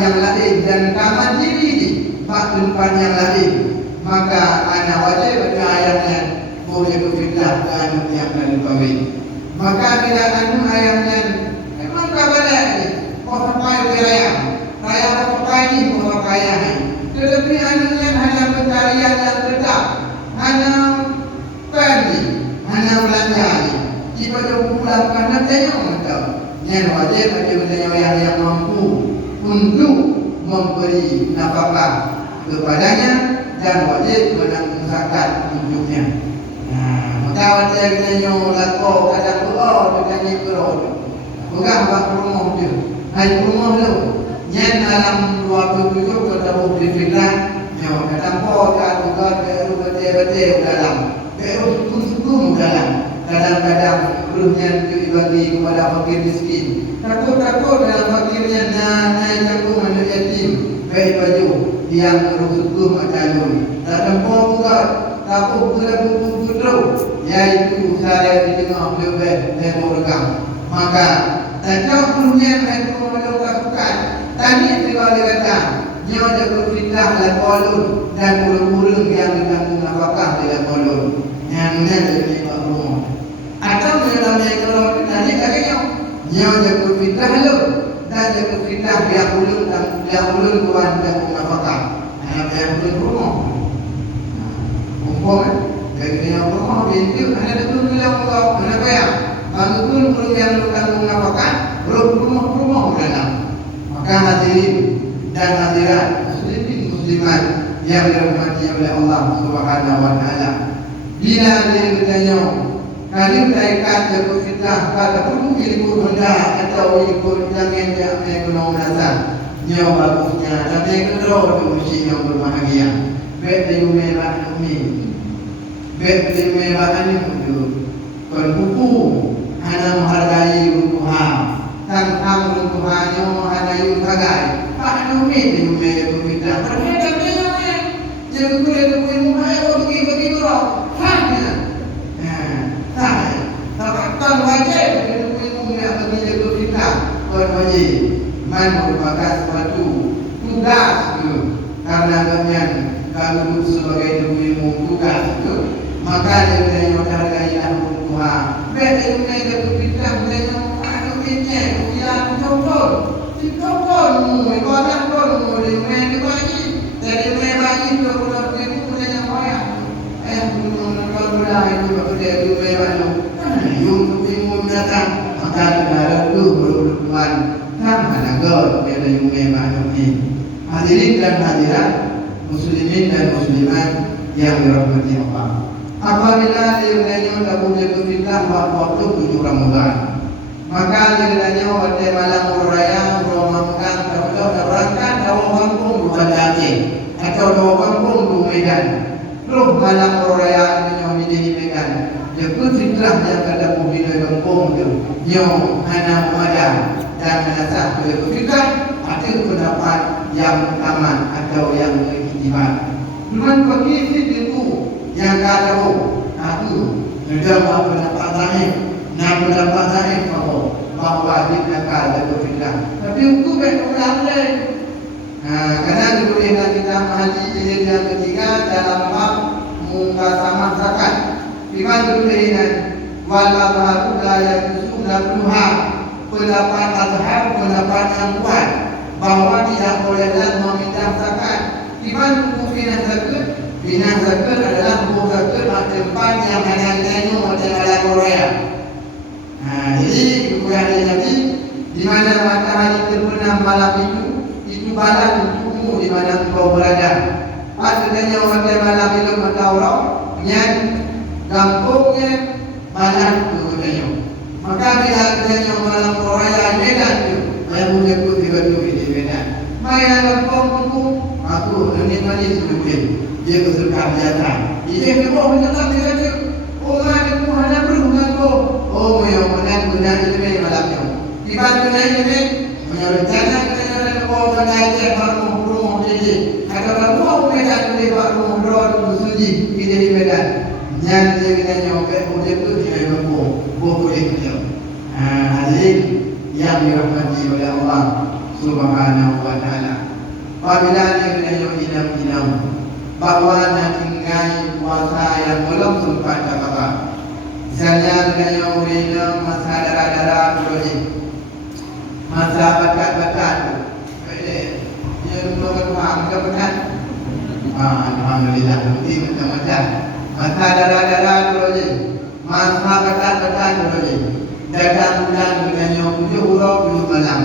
yang lain dan kamar diri mak tempat yang lain, maka anak wajib baca ayatnya boleh berfitnah ke anak yang lain kawin. Maka bila anu ayatnya memang kabarnya kau sampai raya kau pakai ni kau pakai ni, tetapi anaknya hanya pencarian yang tetap, hanya pergi, hanya belanja ni. Jika dia pulang kerana dia tahu, yang wajib bagi beliau yang mampu untuk memberi nafkah kepadanya dan wajib menanggung zakat hidupnya. Maka wajib beliau lakau kadang doa dengan ikhlas. Bukan buat rumah dia, hai rumah lu. Yang dalam 27 kita beri fitnah, yang kadang kau kan juga betul-betul dalam, betul-betul dalam. Kadang-kadang belumnya dibagi kepada fakir miskin. Takut-takut dalam fakirnya naik tanggung anak yatim. Baik baju yang bersuku macam tak tempoh juga. Takut pula buku terus. Iaitu saya di tengah lebih tempoh rekam. Maka tak belumnya naik tanggung lakukan. Tadi oleh kata dia ada berfitnah dan kolon dan burung-burung yang ditanggung nafkah dalam kolon. Yang ini adalah rumah. Atau dalam ekonomi tadi katanya dia jago fitnah lu dan jago fitnah biar ulun tuan dan nafkah. Yang ulun rumah. Umpama dari dia rumah bintu ada tu bilang kau mana kaya. Bangun belum yang tanggung nafkah, rumah dalam. Maka hadirin dan hadirat muslimat yang dirahmati oleh Allah Subhanahu wa taala. Bila dia bertanya kali mereka jago fitnah pada perlu ikut benda atau ikut jangan yang ekonomi dasar nyawa bagusnya dan yang kedua itu mesti yang berbahagia baik di rumah umi baik di rumah ini muncul berbuku hanya menghargai Tuhan tentang Tuhannya hanya yang bagai pak umi di rumah jago fitnah mereka jago kulit ilmu ayo bagi orang hanya tak wajib ilmu yang bagi jago fitnah berwajib merupakan suatu tugas itu karena kalian kalau sebagai ilmu tugas itu maka dia yang menghargai Tuhan baik ilmu yang jago fitnah dia ada kecil yang contoh ibadah ilmu yang dibagi dari bagi itu kalau ilmu yang moya kalau itu berbeda ilmu ilmu datang maka negara itu berubah sama negara yang ada ini. Hadirin dan hadirat muslimin dan muslimat yang dirahmati Allah. Apabila dia tak boleh berfitnah waktu 7 Ramadan, maka dia pada malam raya Ramadan terangkan dawa kampung bukan Aceh atau dawa kampung di Medan. Terus malam raya ini Medan. Dia fitnah yang ada pembina kampung itu yang hanya mudah dan menasah oleh fitnah ada pendapat yang aman atau yang beriktibar. Dengan kondisi itu yang kata aku menjawab pendapat zahir dan pendapat zahir bahawa dia ada fitnah. Tapi hukum baik orang lain. Kadang bolehlah kita mengaji jilid yang ketiga dalam bab mukasamah zakat. Bimana dengan wala baru la yusul Tuhan pendapat azhar pendapat yang kuat bahawa tidak bolehlah meminta zakat. Bimana bina zakat adalah zakat tempat yang hanya tengok macam dalam Korea. Jadi bukan jadi di mana matahari terbenam malam itu balas untukmu di mana kau berada. Artinya orang malam itu mata orang yang kampungnya malam itu. Maka bila adanya malam raya Medan itu, saya punya putih batu di Medan. Maya kampung aku ini manis mungkin dia kesukaan jatah. Ia kita menetap di sana. Oh mana tu hanya berhubungan ko. Oh yang mana guna ini malamnya. Tiba guna ini merencana kerana ko mengajar baru jadi. Ada baru Medan di baru road suji di Medan. Yang dia nyampe boleh tu dia boleh dia. Hadirin yang dirahmati oleh Allah Subhanahu wa ta'ala. Apabila dia ilmu bahawa nak tinggal puasa yang belum sempat dapat. Misalnya dengan ilmu masa darah-darah boleh, masa bakat-bakat, dia dulu berfaham ke bakat? Alhamdulillah, nanti macam-macam. Masa darah-darah boleh, masa bakat-bakat boleh. Datang bulan dengan 7 huruf 7 malam,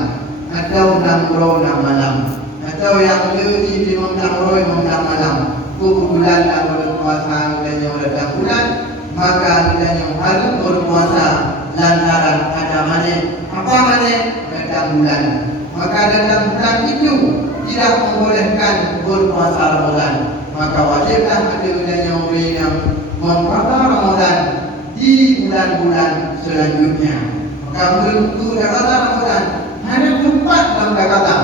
atau 6 huruf 6 malam, atau yang lebih 5 huruf 5 malam. Bulan yang berpuasa dengan datang bulan, maka dengan harus berpuasa lantaran ada mana? Apa mana? Datang bulan. Maka datang bulan itu tidak membolehkan berpuasa Ramadan. Maka wajiblah ada bulan yang mempuasa Ramadan di bulan-bulan selanjutnya. Maka belum itu kata Ramadan hanya sempat dalam kata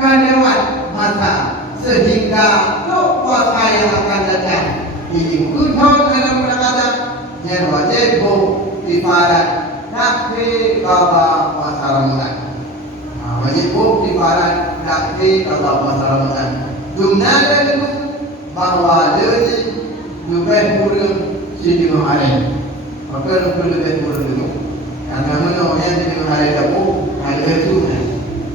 kan lewat masa sehingga puasa yang akan datang ini kutuh dalam kata yang wajib difarat takdir kata puasa Ramadan. Wajib difarat takdir kata puasa Ramadan. Jumlahnya itu bahawa dia lebih kurang sini hari. Maka lebih kurang dulu. Karena mana yang sini hari dahulu hari itu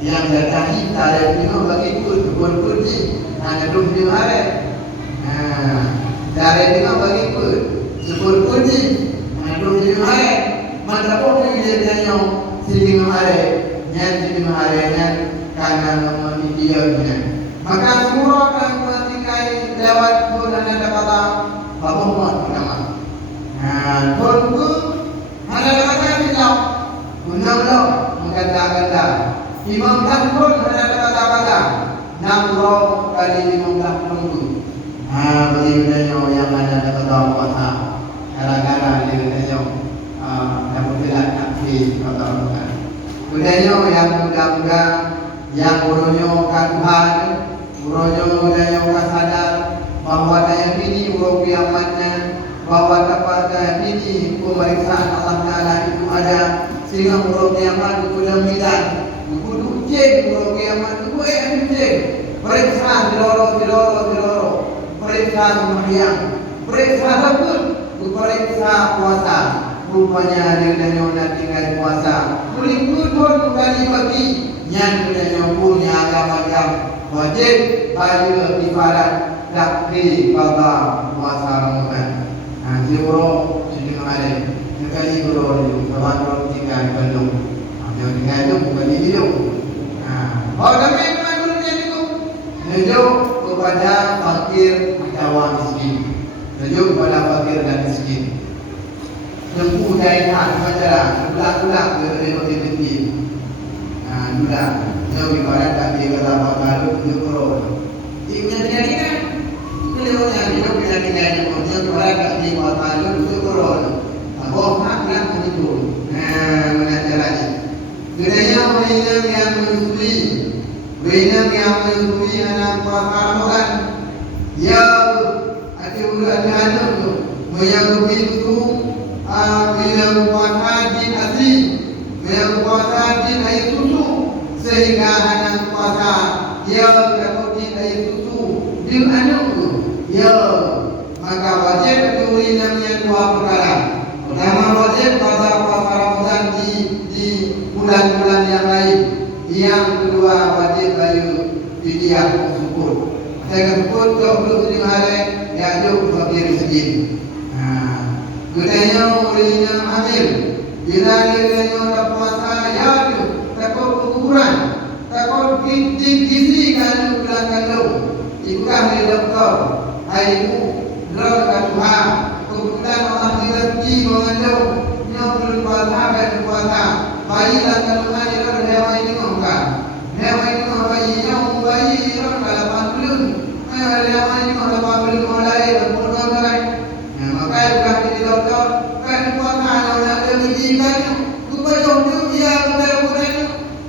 yang datang tarikh itu bagi kurang hanya 20 hari. Tarikh itu bagi kurang hanya 20 hari. Maka pun dia tanya sini hari yang karena nama dia. Maka semua akan mentingkai lewat bulan ada kata bahawa nama. Tunggu ada kata bilang undang mengkata-kata. Imam pun ada kata-kata 60 kali 15 tunggu. Bagaimana yang ada kata puasa. Gara-gara dia tanya yang tidak aktif kata-kata. Budaya yang muda-muda yang uronyo Tuhan, uronyo sadar bahawa daya ini urung kiamatnya, bahawa daya ini pemeriksaan Allah Taala itu ada, sehingga urung kiamat itu dalam bidang kudu cek urung kiamat itu cek periksaan diloro periksaan sembahyang, periksaan rambut, periksa puasa. Rupanya dia nak tinggal puasa. Melingkut pun kali bagi yang dia punya agama yang wajib bagi ibarat takdir pada puasa Ramadan. Zero sini ada. Sekali guru kawan tinggal belum. Dia tinggal itu bukan hidup. Kami guru itu menunjuk kepada fakir dan miskin. Menunjuk kepada fakir dan miskin. Lembu dari hak masalah ulang-ulang dari motif ulang jauh ibarat tak dia kata apa baru itu korol ini yang kan kelewatnya dia bila kita itu ibarat tak dia apa baru itu korol apa hak yang itu mana caranya budaya yang menyusui anak puasa Ramadan ya ada anak tu menyanggupi itu bila puasa din asli, bila puasa din air susu, sehingga anak puasa dia dapat din air susu, dia anak tu, ya maka wajib diberi namanya dua perkara. Pertama wajib pada puasa Ramadan di bulan-bulan yang lain. Yang kedua wajib bayu fidyah syukur. Saya syukur 23 hari yang jauh fakir miskin. Gunanya muridnya hamil. Bila dia tak puasa, ya tu takut kekurangan, takut gizi kan bulan kandung. Ibu kami doktor, ibu doktor katuha, kemudian Allah direzeki mengandung, nyo belum puasa dan puasa. Bayi dan kandungan itu dewa ini mengka, dewa ini bayi yang bayi itu dalam bulan, dewa ini dalam bulan mulai berbulan mulai. Maka bukan jadi doktor, kan puasa orang ada didikan, supaya dia bukan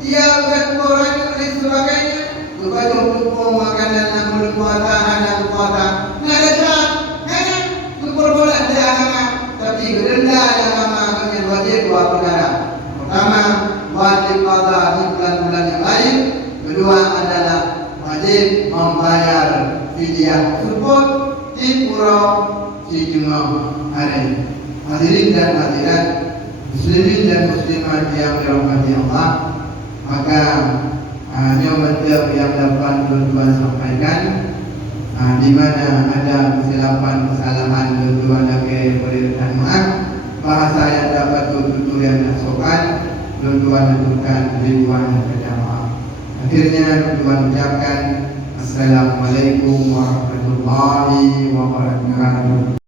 dia bukan orang dan sebagainya, supaya untuk makanan yang berpuasa ada puasa, nggak ada syarat, hanya berbulan di agama, tapi rendah agama kami wajib dua perkara. Pertama wajib pada di bulan-bulan yang lain, Kedua adalah wajib membayar fidyah support di Pura Cijungo hari. Hadirin dan hadirat, muslimin dan muslimat yang dirahmati Allah, maka hanya macam yang dapat tuan-tuan sampaikan, di mana ada kesilapan kesalahan tuan-tuan lagi berikan maaf. Bahasa yang dapat tutur yang nasokan, tuan-tuan tentukan ribuan dan maaf. Akhirnya tuan ucapkan Assalamualaikum warahmatullahi wabarakatuh.